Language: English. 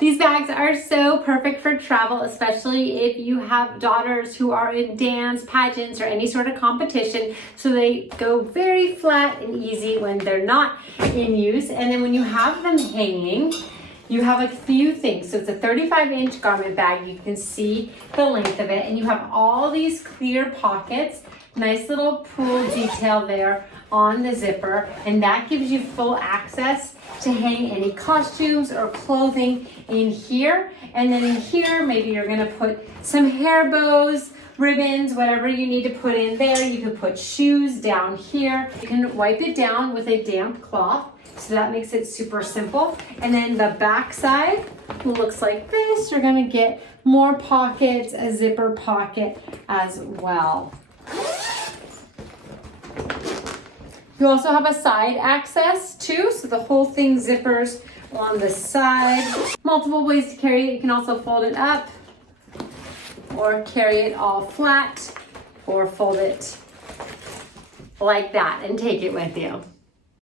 These bags are so perfect for travel, especially if you have daughters who are in dance, pageants, or any sort of competition. So they go very flat and easy when they're not in use. And then when you have them hanging, you have a few things. So it's a 35-inch garment bag. You can see the length of it. And you have all these clear pockets, nice little pool detail there on the zipper. And that gives you full access to hang any costumes or clothing in here. And then in here, maybe you're gonna put some hair bows, ribbons, whatever you need to put in there. You can put shoes down here. You can wipe it down with a damp cloth. So that makes it super simple. And then the back side looks like this. You're gonna get more pockets, a zipper pocket as well. You also have a side access too, so the whole thing zippers on the side. Multiple ways to carry it. You can also fold it up or carry it all flat or fold it like that and take it with you.